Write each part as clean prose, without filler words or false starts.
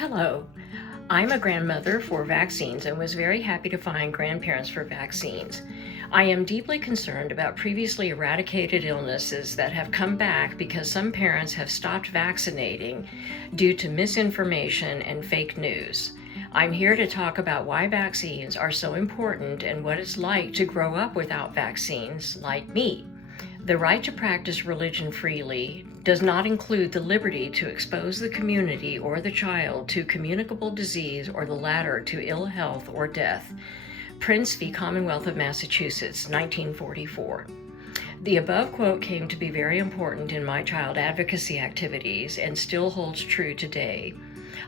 Hello, I'm a grandmother for vaccines and was very happy to find grandparents for vaccines. I am deeply concerned about previously eradicated illnesses that have come back because some parents have stopped vaccinating due to misinformation and fake news. I'm here to talk about why vaccines are so important and what it's like to grow up without vaccines, like me. The right to practice religion freely does not include the liberty to expose the community or the child to communicable disease or the latter to ill health or death. Prince v. Commonwealth of Massachusetts, 1944. The above quote came to be very important in my child advocacy activities and still holds true today.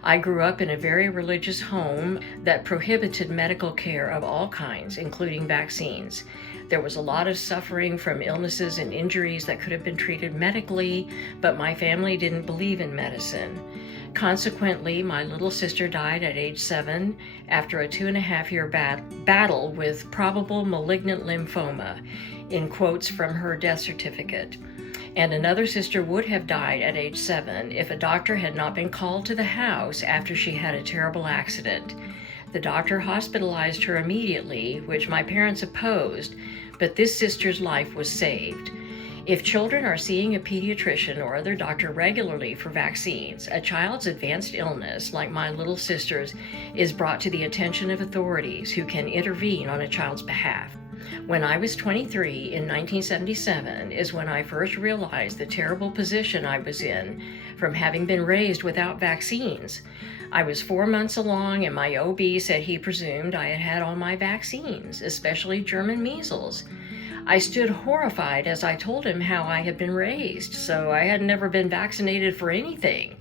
I grew up in a very religious home that prohibited medical care of all kinds, including vaccines. There was a lot of suffering from illnesses and injuries that could have been treated medically, but my family didn't believe in medicine. Consequently, my little sister died at age 7 after a 2.5-year battle with probable malignant lymphoma, in quotes from her death certificate. And another sister would have died at age 7 if a doctor had not been called to the house after she had a terrible accident. The doctor hospitalized her immediately, which my parents opposed, but this sister's life was saved. If children are seeing a pediatrician or other doctor regularly for vaccines, a child's advanced illness, like my little sister's, is brought to the attention of authorities who can intervene on a child's behalf. When I was 23 in 1977 is when I first realized the terrible position I was in from having been raised without vaccines. I was 4 months along and my OB said he presumed I had had all my vaccines, especially German measles. I stood horrified as I told him how I had been raised, so I had never been vaccinated for anything.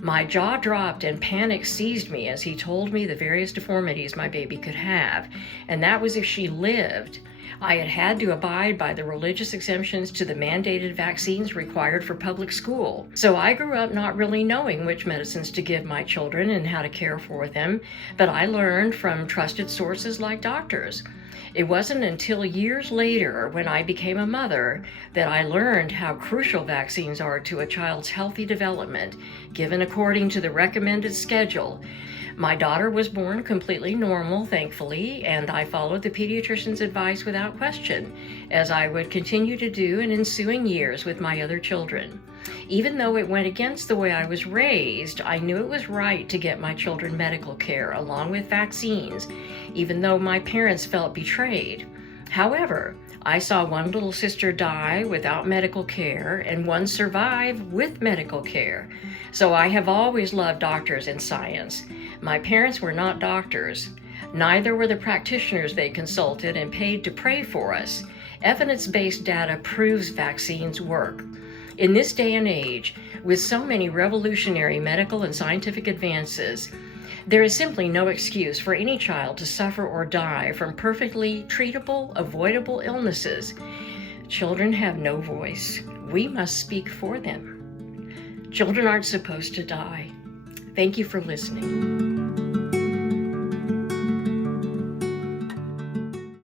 My jaw dropped and panic seized me as he told me the various deformities my baby could have, and that was if she lived. I had had to abide by the religious exemptions to the mandated vaccines required for public school. So I grew up not really knowing which medicines to give my children and how to care for them, but I learned from trusted sources like doctors. It wasn't until years later, when I became a mother, that I learned how crucial vaccines are to a child's healthy development, given according to the recommended schedule. My daughter was born completely normal, thankfully, and I followed the pediatrician's advice without question, as I would continue to do in ensuing years with my other children. Even though it went against the way I was raised, I knew it was right to get my children medical care along with vaccines, even though my parents felt betrayed. However, I saw one little sister die without medical care and one survive with medical care. So I have always loved doctors and science. My parents were not doctors. Neither were the practitioners they consulted and paid to pray for us. Evidence-based data proves vaccines work. In this day and age, with so many revolutionary medical and scientific advances, there is simply no excuse for any child to suffer or die from perfectly treatable, avoidable illnesses. Children have no voice. We must speak for them. Children aren't supposed to die. Thank you for listening.